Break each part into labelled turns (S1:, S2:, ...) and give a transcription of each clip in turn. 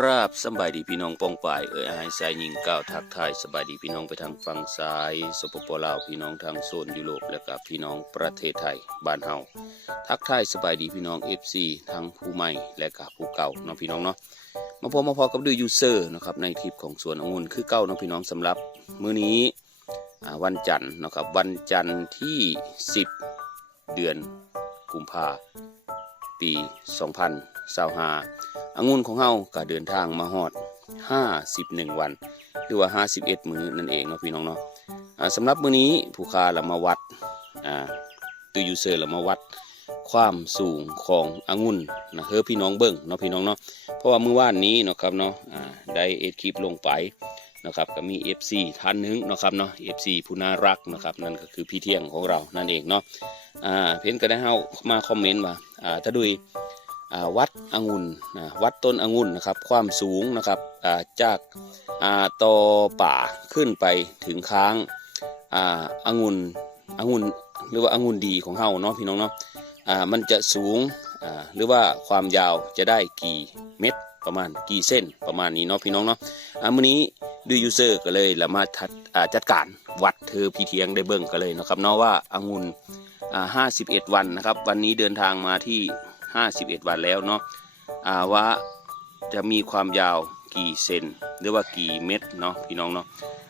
S1: ครับสบายดีพี่น้องปองป่ายเอ่ยอายสายยิงก้าวทักทายสบายดีพี่น้องไปทางฝั่งซ้ายสปปลาวพี่น้องทางโซนยุโรปและกับพี่น้องประเทศไทยบ้านเฮาทักทายสบายดีพี่น้อง FC ทั้งผู้ใหม่และกับผู้เก่าเนาะพี่น้องเนาะมาพบมาพอกับดูยูเซอร์นะครับในคลิปของสวนองุ่นคือเก้าเนาะพี่น้องสำหรับมื้อนี้วันจันทร์นะครับวันจันทร์ที่ 10 เดือนกุมภาปี 2025 องุ่นของเฮาก็เดินทางมาฮอด 51 วัน หรือว่า 51 มื้อนั่นเองเนาะพี่น้องเนาะอ่าสำหรับมื้อนี้ผู้ค้าเรามาวัดอ่าตัวยูเซอร์เรามาวัดความสูงขององุ่นนะเฮ้อพี่น้องเบิ่งเนาะพี่น้องเนาะเพราะว่ามื้อวานนี้เนาะครับเนาะอ่าได้เอ็ดคลิปลงไปนะครับก็มี FC ท่านหนึงเนาะครับเนาะ FC ผู้น่ารักนะครับนั่นก็คือพี่เที่ยงของเรานั่นเองเนาะอ่าเพิ่นก็ได้เฮามาคอมเมนต์ว่าอ่าถ้าดุย วัดองุ่นวัดต้นองุ่นนะครับความสูงนะครับาจากอ่าตอป่าขึ้นไปถึงค้างอาองุ่นองุ่นหรือว่าองุ่นดีของเฮาเนาะพี่น้องเนาะามันจะสูงหรือว่าความยาวจะได้กี่เม็ดประมาณกี่เส้นประมาณนี้เนาะพี่น้องเนาะอ่ามื้อนี้ดูยูเซอร์ก็เลยละมาาจัดการวัดเธอพี่เทียงได้เบิ่งกันเลยนะครับเนาะว่าองุ่นอ่า51 วันนะครับ วันนี้เดินทางมาที่ 51 วันแล้วเนาะอาว่าจะมีความยาวกี่เซนหรือว่ากี่เม็ดเนาะพี่น้องเนาะ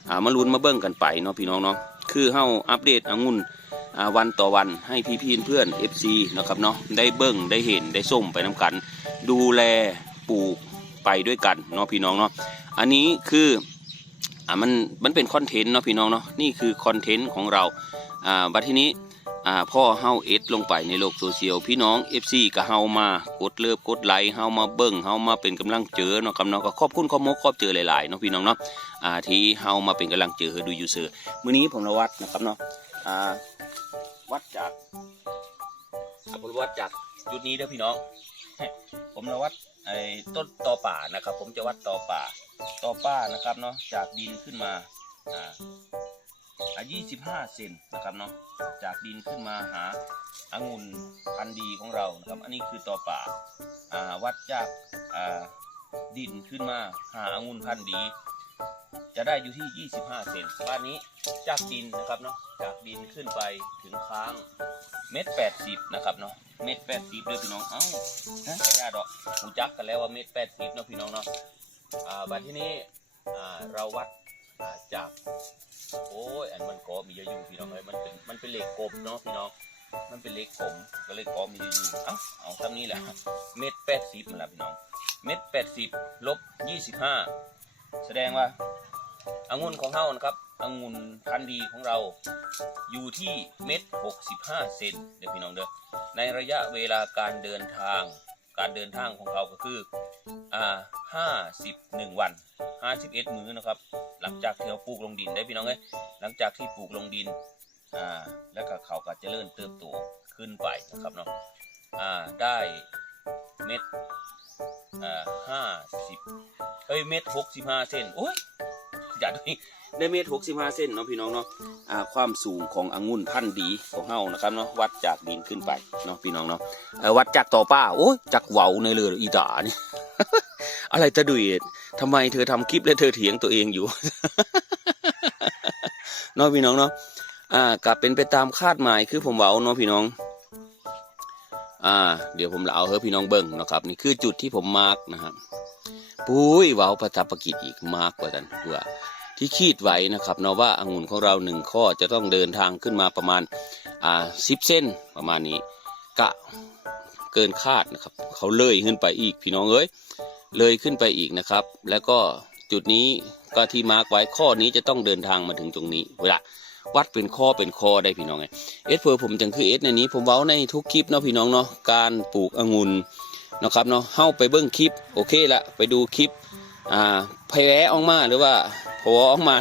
S1: อ่ามาลุ้นมาเบิ่งกันไปเนาะพี่น้องเนาะคือเฮาอัปเดตองุ่นอาวันต่อวันให้พี่พี่เพื่อน FC นะครับเนาะได้เบิ่งได้เห็นได้ส้มไปน้กัน ดูแลปลูกไปด้วยกันเนาะพี่น้องเนาะอันนี้คืออ่ามันมันเป็นคอนเทนต์เนาะพี่น้องเนาะนี่คือคอนเทนต์ของเราอ่าบัดทีนี้ พ่อเฮาเอ็ดลงไปในโลกโซเชียลพี่น้อง FC ก็เฮามากดเลิฟกดไลค์เฮามาเบิ่งเฮามาเป็นกำลังเจอเนาะครับเนาะก็ขอบคุณขอบมกขอบเจอหลายๆเนาะพี่น้องเนาะอ่าที่เฮามาเป็นกำลังเจอดูยูเซอร์มื้อนี้ผมระวัดนะครับเนาะอ่าวัดจากอ่าผมวัดจากจุดนี้เด้อพี่น้อง ผมระวัดไอ้ต้นตอป่านะครับ ผมจะวัดตอป่าตอป่านะครับเนาะจากดินขึ้นมาอ่า 25 เซนนะครับเนาะจากดินขึ้นมาหาองุ่นพันธุ์ดีของเรานะครับ อันนี้คือต่อป่าอ่าวัดจากอ่าดินขึ้นมาหาองุ่นพันธุ์ดี จะได้อยู่ที่ 25 เซนบ้านนี้จากดินนะครับเนาะจากดินขึ้นไปถึงค้างเม็ด80นะครับเนาะเม็ด80เด้อพี่น้องเอ้าฮะไม่ได้ดอกหูจักกันแล้วว่าเม็ด80เนาะพี่น้องเนาะอ่าบัดที่นี้อ่าเราวัด อ่าจาก โอ้ยอันมันก็มีเยอะอยู่พี่น้องเอ้ยมันเป็นมันเป็นเหล็กกลมเนาะพี่น้อง มันเป็นเหล็กกลมก็เลยก็มีเยอะอยู่เอ้าเอาทำนี้แหละเม็ดแปดสิบมันละพี่น้อง เม็ดแปดสิบลบยี่สิบห้าแสดงว่าองุ่นของเฮานะครับองุ่นพันธุ์ดีของเราอยู่ที่เม็ดหกสิบห้าเซนเดี๋ยวพี่น้องเด้อในระยะเวลาการเดินทาง การเดินทางของเขาก็คืออ่าห้าสิบหนึ่งวันห้าสิบเอ็ดมื้อนะครับ หลังจากที่เราปลูกลงดินได้พี่น้องเอ้ยหลังจากที่ปลูกลงดินอ่าแล้วก็เขาก็จะเริ่มเติบโตขึ้นไปนะครับเนาะอ่าได้เม็ดอ่าห้าสิบเอ้ยเม็ดหกสิบห้าเซนโอ้ยอย่าด้วยได้เม็ดหกสิบห้าเซนเนาะพี่น้องเนาะอ่าความสูงขององุ่นพันธุ์ดีของเฮานะครับเนาะวัดจากดินขึ้นไปเนาะพี่น้องเนาะวัดจากต่อป้าโอ้ยจากเหวาในเลยอีตานี่ อะไรตะดุยทำไมเธอทำคลิปแล้วเธอเถียงตัวเองอยู่เนาะพี่น้องเนาะอ่ากลับเป็นไปตามคาดหมายคือผมเว้าเนาะพี่น้อง อ่า เดี๋ยวผมเอาเฮ้พี่น้องเบิ้งนะครับ นี่คือจุดที่ผมมาร์กนะครับปุ้ยเว้าประทับประกิจอีกมาร์กกว่ากันเพื่อที่คีดไว้นะครับเนาะว่าองุ่นของเราหนึ่งข้อจะต้องเดินทางขึ้นมาประมาณอ่าสิบเส้นประมาณนี้กะเกินคาดนะครับ เขาเลยขึ้นไปอีกพี่น้องเอ้ย เลยขึ้นไปอีกนะครับ แล้วก็จุดนี้ก็ที่มาร์กไว้ข้อนี้จะต้องเดินทางมาถึงตรงนี้ เวลาวัดเป็นข้อเป็นข้อได้พี่น้องไงเอสเพอผมจังคือเอสในนี้ ผมเว้าในทุกคลิปเนาะพี่น้องเนาะการปลูกองุ่นนะครับเนาะเข้าไปเบิ้งคลิปโอเคละไปดูคลิปอ่าแพ้ออกมาหรือว่าพอออกมา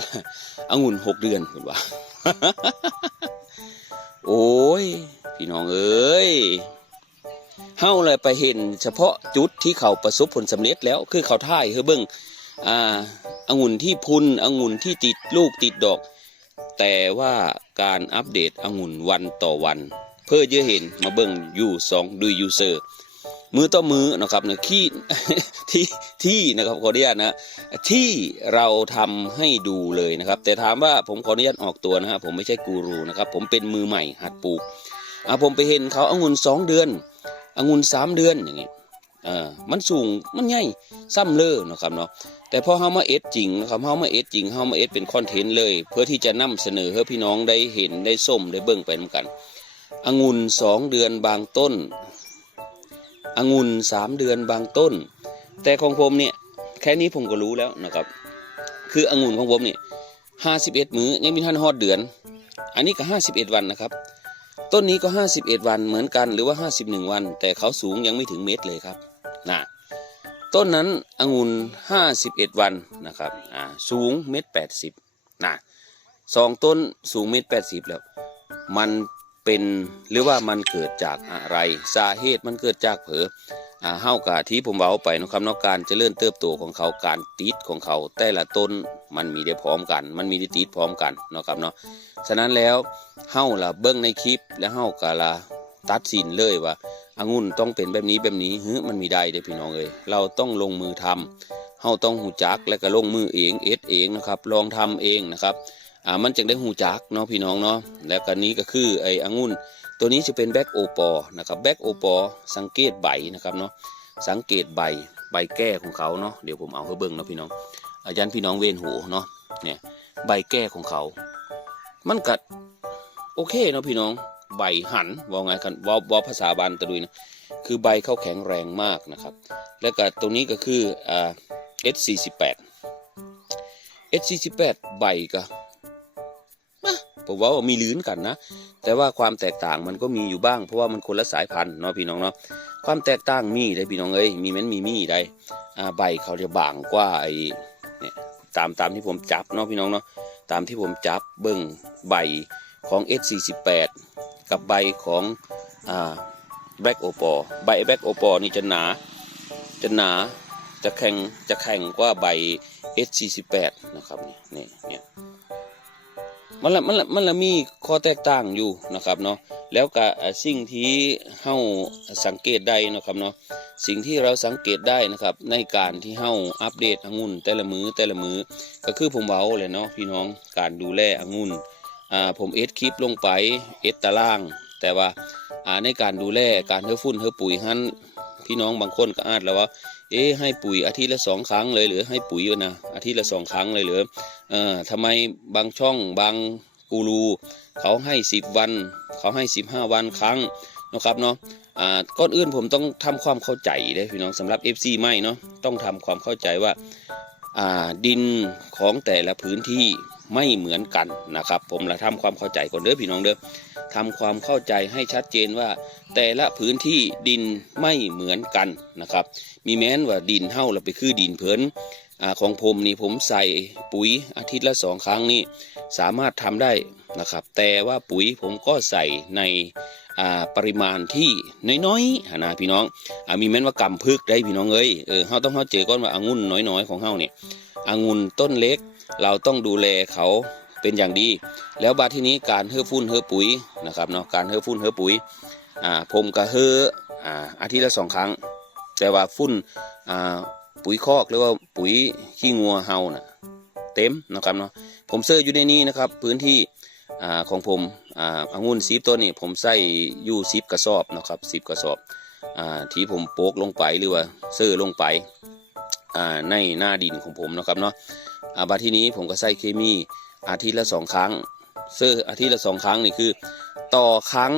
S1: องุ่นหกเดือนคุณว่าโอ้ยพี่น้องเอ้ย เฮาเลยไปเห็นเฉพาะจุดที่เขาประสบผลสำเร็จแล้วคือเขาท่ายเฮอเบิ้งอ่าองุ่นที่พุนองุ่นที่ติดลูกติดดอก แต่ว่าการอัปเดตองุ่นวันต่อวัน เพื่อจะเห็นมาเบิ้งอยู่สองดูยูเซอร์มือต่อมือนะครับเนี่ยขี้ที่ที่นะครับขออนุญาตนะที่เราทำให้ดูเลยนะครับ แต่ถามว่าผมขออนุญาตออกตัวนะฮะผมไม่ใช่กูรูนะครับ ผมเป็นมือใหม่หัดปลูกอ่าผมไปเห็นเขาองุ่นสองเดือน องุ่นสามเดือนอย่างงี้อ่ามันสูงมันใหญ่ซ้ำเลยนะครับเนาะแต่พอเฮามาเอ็ดจริงนะครับเฮามาเอ็ดจริงเฮามาเอ็ดเป็นคอนเทนต์เลย เพื่อที่จะนำเสนอให้พี่น้องได้เห็นได้ส้มได้เบิ่งไปนำกันองุ่นสองเดือนบางต้นองุ่นสามเดือนบางต้น แต่ของผมเนี่ยแค่นี้ผมก็รู้แล้วนะครับ คือองุ่นของผมเนี่ยห้าสิบเอ็ดมื้อยังมีท่านฮอดเดือน อันนี้ก็ห้าสิบเอ็ดวันนะครับ ต้นนี้ก็ห้าสิบเอ็ดวันเหมือนกันหรือว่าห้าสิบหนึ่งวัน แต่เขาสูงยังไม่ถึงเมตรเลยครับนะต้นนั้นองุ่นห้าสิบเอ็ดวันนะครับอ่าสูงเมตรแปดสิบนะสองต้นสูงเมตรแปดสิบแล้ว มันเป็นหรือว่ามันเกิดจากอะไร สาเหตุมันเกิดจากเผลอ อ่าเฮากะที่ผมเว้าไปนะครับนาะการเจริญเติบโตของเขาการติดของเขาแต่ละต้นมันมีได้พร้อมกัน มันมีได้ติดพร้อมกันนะครับเนาะฉะนั้นแล้วเฮาละเบิ่งในคลิปแล้วเฮากะละตัดสินเลยว่าองุ่นต้องเป็นแบบนี้แบบนี้เฮ้ยมันมีได้เด้พี่น้องเอ้ยเราต้องลงมือทำเฮาต้องหูจักและก็ลงมือเองเอ็ดเองนะครับลองทำเองนะครับอ่ามันจึงได้หูจักเนาะพี่น้องเนาะแล้วก็นี้ก็คือไอ้องุ่น ตัวนี้จะเป็นแบ็กโอปอนะครับแบ็กโอปอสังเกตใบนะครับเนาะสังเกตใบใบแก้ของเขาเนาะเดี๋ยวผมเอาให้เบิ่งเนาะพี่น้องอาจารย์พี่น้องเวนหูเนาะเนี่ยใบแก้ของเขา มันกัดโอเคเนาะพี่น้องใบหันว่าไงกันว่าว่าภาษาบาลตะดุยนะคือใบเขาแข็งแรงมากนะครับ แล้วก็ตรงนี้ก็คืออ่า S48 S48 ใบก็ผมว่ามีลื้นกันนะ แต่ว่าความแตกต่างมันก็มีอยู่บ้างเพราะว่ามันคนละสายพันธุ์เนาะพี่น้องเนาะความแตกต่างมีได้พี่น้องเอ้ยมีแม้นมีมีได้ใบเขาจะบางกว่าไอ้เนี่ยตามตามที่ผมจับเนาะพี่น้องเนาะตามที่ผมจับเบิ้งใบของ S48 กับใบของอ่าแบล็กโอปอใบแบล็กโอปอนี่จะหนาจะหนาจะแข็งจะแข็งกว่าใบ S48 นะครับนี่นี่เนี่ย มันละมันละมันละมีข้อแตกต่างอยู่นะครับเนาะแล้วก็สิ่งที่เฮาสังเกตได้นะครับเนาะสิ่งที่เราสังเกตได้นะครับในการที่เฮาอัปเดตองุ่นแต่ละมือแต่ละมือก็คือผมเว้าเลยเนาะพี่น้องการดูแลองุ่นอ่าผมเอสคลิปลงไปเอสตาราง แต่ว่าอ่าในการดูแลการเฮอฝุ่นเฮอปุ๋ยหัน พี่น้องบางคนก็อาจแล้วว่า เอ๊ให้ปุ๋ยอาทิตย์ละสองครั้งเลยหรือให้ปุ๋ยนะอาทิตย์ละสองครั้งเลยหรือเอ่อทำไมบางช่องบางกูรูเขาให้สิบวัน เขาให้สิบห้าวันครั้งนะครับเนาะอ่าก่อนอื่นผมต้องทำความเข้าใจเด้อพี่น้องสำหรับ FC ไม่เนาะต้องทำความเข้าใจว่าอ่าดินของแต่ละพื้นที่ไม่เหมือนกันนะครับ ผมละทำความเข้าใจก่อนเด้อพี่น้องเด้อ ทำความเข้าใจให้ชัดเจนว่า แต่ละพื้นที่ดินไม่เหมือนกันนะครับ มีแม้นว่าดินเท่าเราไปคือดินเผินอของผมนี่ผมใส่ปุ๋ยอาทิตย์ละสองครั้งนี่สามารถทำได้นะครับ แต่ว่าปุ๋ยผมก็ใส่ในปริมาณที่น้อยๆนะพี่น้องอมีแม้นว่ากำพึกได้พี่น้องเอ้ยเออเฮาต้องเฮาเจอก่อนว่าอางุ่นน้อยๆ ของเฮาเนี่ยอางุ่นต้นเล็ก เราต้องดูแลเขา เป็นอย่างดี แล้วบาทีนี้การเฮือฟุ้นเฮือปุ๋ยนะครับเนาะการเฮือฟุ้นเฮือปุ๋ยอ่าผมก็เฮืออ่าอาทิตย์ละสองครั้ง แต่ว่าฟุ้นอ่าปุ๋ยคอกหรือว่าปุ๋ยขี้งัวเฮาน่ะเต็มนะครับเนาะผมเสื้ออยู่ในนี้นะครับพื้นที่อ่าของผมอ่าองุ่นซีบตัวนี้ผมใส่อยู่ซีบกระสอบนะครับซีบกระสอบอ่าที่ผมโปกลงไปหรือว่าเสื้อลงไปอ่าในหน้าดินของผมนะครับเนาะอ่าบัดทีนี้ผมก็ใส่เคมี อาทิตย์ละสองครั้งเสื้ออาทิตย์ละสองครั้งนี่คือ ต่อครั้ง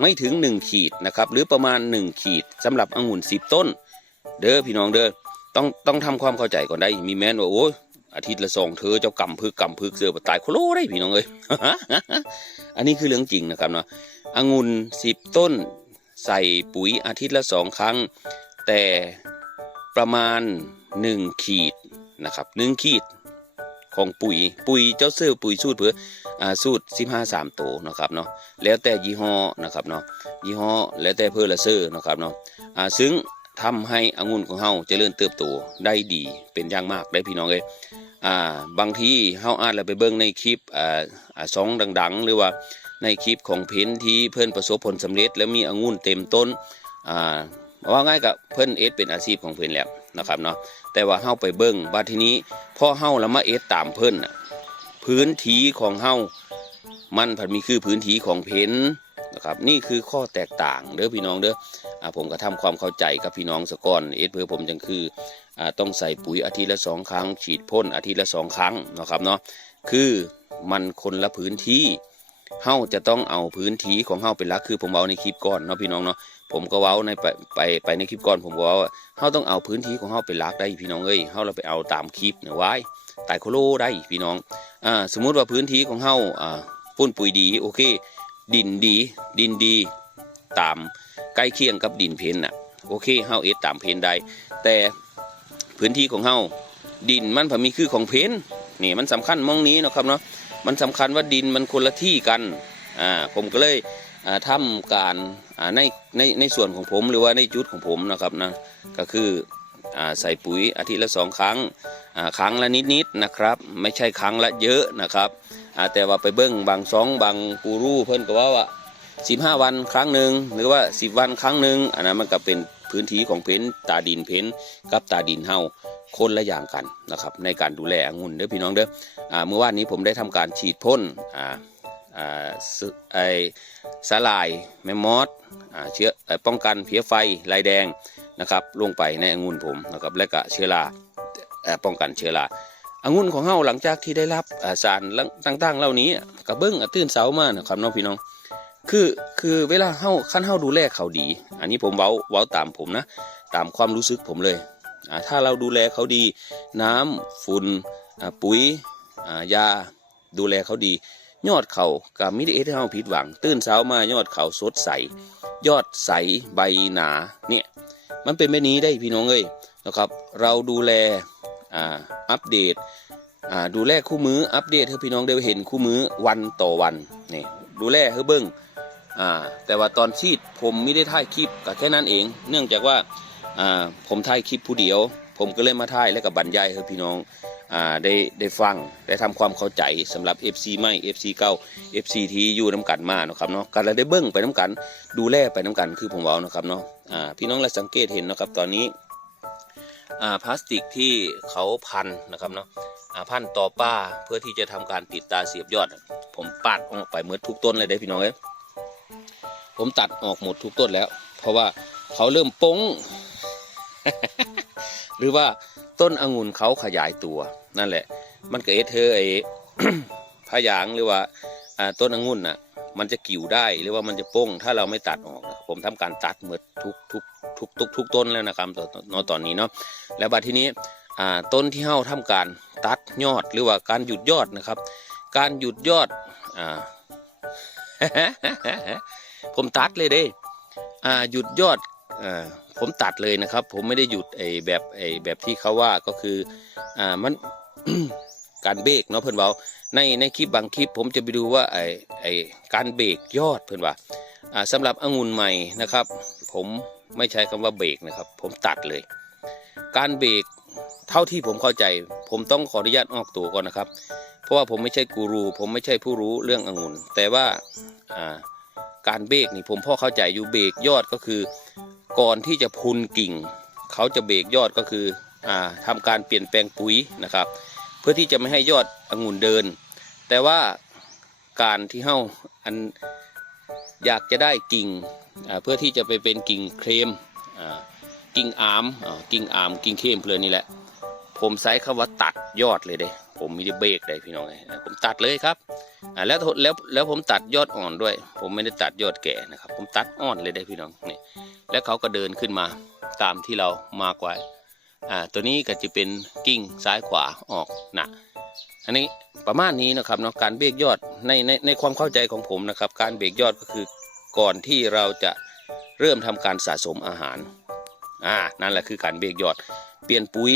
S1: ไม่ถึงหนึ่งขีดนะครับ หรือประมาณหนึ่งขีดสำหรับองุ่นสิบต้น เด้อพี่น้องเด้อต้องต้องทำความเข้าใจก่อนได้ มีแม้นว่าโอ้ยอาทิตย์ละสองเธอเจ้ากำพึกกำพึกเสือบตายโคโลได้พี่น้องเอ้ยอันนี้คือเรื่องจริงนะครับเนาะองุ่นสิบต้น ใส่ปุ๋ยอาทิตย์ละสองครั้ง แต่ประมาณหนึ่งขีดนะครับหนึ่งขีด ของปุ๋ย ปุ๋ยเจ้าเสื้อปุ๋ยสูตรเพื่ออ่าสูตรสิบห้าสามโตนะครับเนาะแล้วแต่ยี่ห้อนะครับเนาะยี่ห้อแล้วแต่เพื่อละเซอร์นะครับเนาะอ่าซึ่งทำให้องุ่นของเฮาเจริญเติบโตได้ดีเป็นอย่างมากได้พี่น้องเลยอ่าบางทีเฮาอาจแล้วไปเบิ่งในคลิปอ่าอ่าซองดัง ๆ หรือว่าในคลิปของเพ้นที่เพื่อนประสบผลสำเร็จ แล้วมีองุ่นเต็มต้นอ่าว่าง่ายกับเพิ่อนเอสเป็นอาชีพของเพิ่นแล้ว นะครับเนาะแต่ว่าเฮาไปเบิ่งบัดทีนี้พอเฮาล้วมาเอสตามเพิ่นน่ะพื้นที่ของเฮามันผัดมีคือพื้นที่ของเพนนะครับนี่คือข้อแตกต่างเด้อพี่น้องเด้ออผมก็ทำความเข้าใจกับพี่น้องสก่อนเอสเพื่อผมจังคืออต้องใส่ปุ๋ยอาทิตย์ละสองครั้ง ฉีดพ่นอาทิตย์ละสองครั้งนะครับเนาะคือมันคนละพื้นที่เฮาจะต้องเอาพื้นที่ของเฮาเป็นหลักคือผมเอาในคลิปก่อนเนาะพี่น้องเนาะ ผมก็เว้าในไปไปไปในคลิปก่อนผมก็เว้าว่าเฮาต้องเอาพื้นที่ของเฮาเป็นหลักได้พี่น้องเอ้ยเฮาเราไปเอาตามคลิปเนี่ยไว้ตายโคโลได้พี่น้องอ่าสมมุติว่าพื้นที่ของเฮาอ่าปุ้นปุ๋ยดีโอเค ดินดี ดินดี ตามใกล้เคียงกับดินเพนน่ะโอเคเฮาเอสตามเพนได้แต่พื้นที่ของเฮาดินมันพมีคือของเพนนี่มันสำคัญมองนี้นะครับเนาะมันสำคัญว่าดินมันคนละที่กันอ่าผมก็เลย อ่าทำการในในในส่วนของผมหรือว่าในจุดของผมนะครับนะก็คือใส่ปุ๋ยอาทิตย์ละสองครั้งครั้งละนิดๆนะครับ ไม่ใช่ครั้งละเยอะนะครับแต่ว่าไปเบิ้งบางสองบางกูรูเพิ่นก็ว่าว่าสิบห้าวันครั้งหนึ่งหรือว่าสิบวันครั้งหนึ่งอันนั้นมันก็เป็นพื้นที่ของเพ้นตาดินเพ้นกับตาดินเฮาคนละอย่างกันนะครับในการดูแลองุ่นเด้อพี่น้องเด้อเมื่อวานนี้ผมได้ทำการฉีดพ่นอ่า ไอสาลายแมมมอสเชื้อป้องกันเพี้ยไฟลายแดงนะครับลงไปในองุ่นผมนะครับและก็เชื้อราป้องกันเชื้อราองุ่นของเฮาหลังจากที่ได้รับสารต่างๆ เหล่านี้กระเบื้องตื่นเสามากนะครับน้องพี่น้องคือคือเวลาเฮาขั้นเฮาดูแลเขาดี อันนี้ผมเว้าเว้าตามผมนะ ตามความรู้สึกผมเลย ถ้าเราดูแลเขาดี น้ำฝุ่นปุ๋ยยาดูแลเขาดี ยอดเขากับมิได้เอทให้เราผิดหวัง ตื่นเช้ามายอดเขาสดใส ยอดใสใบหนาเนี่ยมันเป็นแบบนี้ได้พี่น้องเอ้ยนะครับ เราดูแลอ่าอัปเดตอ่าดูแลคู่มืออัปเดตให้พี่น้องได้เห็นคู่มือวันต่อวันนี่ดูแลให้เบิ้งอ่าแต่ว่าตอนซีดผมไม่ได้ถ่ายคลิปก็แค่นั้นเอง เนื่องจากว่าอ่าผมถ่ายคลิปผู้เดียว ผมก็เลยมาถ่ายแล้วก็บบรรยายให้พี่น้อง ได้ได้ฟังได้ทำความเข้าใจสำหรับ FC ใหม่ FC เก่า FC ที่อยู่น้ำกันมานะครับเนาะกันแล้วได้เบิ้งไปน้ำกัน ดูแลไปน้ำกันคือผมเว้านะครับเนาะพี่น้องและสังเกตเห็นนะครับตอนนี้พลาสติกที่เขาพันนะครับเนาะพันต่อป้าเพื่อที่จะทำการติดตาเสียบยอด ผมปัดออกไปเมื่อทุกต้นเลยได้พี่น้องเอ้ผมตัดออกหมดทุกต้นแล้ว เพราะว่าเขาเริ่มป้งหรือว่าต้นองุ่นเขาขยายตัว นั่นแหละ มันก็เอเธอไอ้พะยางหรือว่าต้นองุ่นน่ะ มันจะกิ่วได้หรือว่ามันจะป้ง ถ้าเราไม่ตัดออก ผมทำการตัดหมดทุกทุกทุกทุกทุกต้นแล้วนะครับตอนตอนตอนนี้เนาะแล้วบัดทีนี้ต้นที่เฮาทำการตัดยอดหรือว่าการหยุดยอดนะครับ การหยุดยอดอ่าผมตัดเลยเด้อ่าหยุดยอดอ่าผมตัดเลยนะครับ ผมไม่ได้หยุดไอ้แบบไอ้แบบที่เขาว่าก็คืออ่ามัน การเบรกเนาะเพื่อนเบาในในคลิปบางคลิปผมจะไปดูว่าไอ้ไอ้การเบรกยอดเพื่อนว่าอ่าสำหรับองุ่นใหม่นะครับ ผมไม่ใช้คำว่าเบรกนะครับ ผมตัดเลย การเบรกเท่าที่ผมเข้าใจ ผมต้องขออนุญาตออกตัวก่อนนะครับ เพราะว่าผมไม่ใช่กูรู ผมไม่ใช่ผู้รู้เรื่ององุ่น แต่ว่าอ่าการเบรกนี่ผมพอเข้าใจอยู่เบรกยอดก็คือ ก่อนที่จะพุนกิ่ง เขาจะเบรกยอดก็คืออ่าทำการเปลี่ยนแปลงปุ๋ยนะครับ พื่อที่จะไม่ให้ยอดองุ่นเดิน แต่ว่าการที่เฮ้าอันอยากจะได้กิ่งเพื่อที่จะไปเป็นกิ่งเครมกิ่งอามกิ่งอามกิ่งเข้มเพลินนี่แหละ ผมใช้คำว่าตัดยอดเลยเด้ผมม่ได้เบรกเลยพี่น้องผมตัดเลยครับแล้วแล้วแล้วผมตัดยอดอ่อนด้วย ผมไม่ได้ตัดยอดแก่นะครับ ผมตัดอ่อนเลยได้พี่น้องนี่แล้วเขาก็เดินขึ้นมาตามที่เรามากไว้ อ่าตัวนี้ก็จะเป็นกิ้งซ้ายขวาออกนะอันนี้ประมาณนี้นะครับเนาะการเบรกยอดในในในความเข้าใจของผมนะครับ การเบรกยอดก็คือก่อนที่เราจะเริ่มทำการสะสมอาหารอ่านั่นแหละคือการเบรกยอด เปลี่ยนปุ๋ย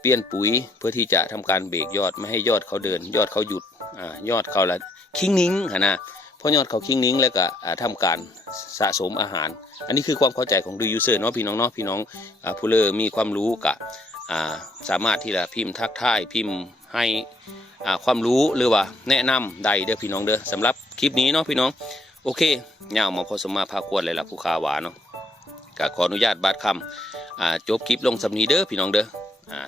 S1: เปลี่ยนปุ๋ยเพื่อที่จะทำการเบรกยอดไม่ให้ยอดเขาเดิน ยอดเขาหยุดอ่ายอดเขาละคิงนิ้งนะ พอยอดเขาคิงนิ้งแล้วก็อ่าทำการสะสมอาหาร อันนี้คือความเข้าใจของดูยูเซอร์เนาะพี่น้องเนาะพี่น้องอผู้เลอมีความรู้กับสามารถที่จะพิมพ์ทักทายพิมพ์ให้ความรู้หรือว่าแนะนำใดเด้อพี่น้องเด้อสำหรับคลิปนี้เนาะพี่น้องโอเคเงามาพอสมมาพาควรเลยล่ะผู้คาหวาเนาะก็ขออนุญาตบาดคำจบคลิปลงสำนีเด้อพี่น้องเด้อ อ่า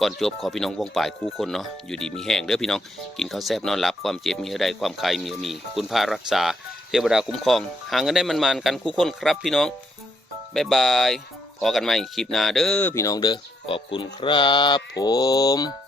S1: ก่อนจบขอพี่น้องวงป่ายคู่คนเนาะอยู่ดีมีแห้งเด้อพี่น้องกินข้าวแซ่บนอนหลับความเจ็บมีอะไรความใครมีมี คุณพารักษา เทวดาคุ้มครองห่างกันได้มันมานๆกันคู่คนครับพี่น้องบ๊ายบายพอกันไหมคลิปหน้าเด้อพี่น้องเด้อขอบคุณครับผม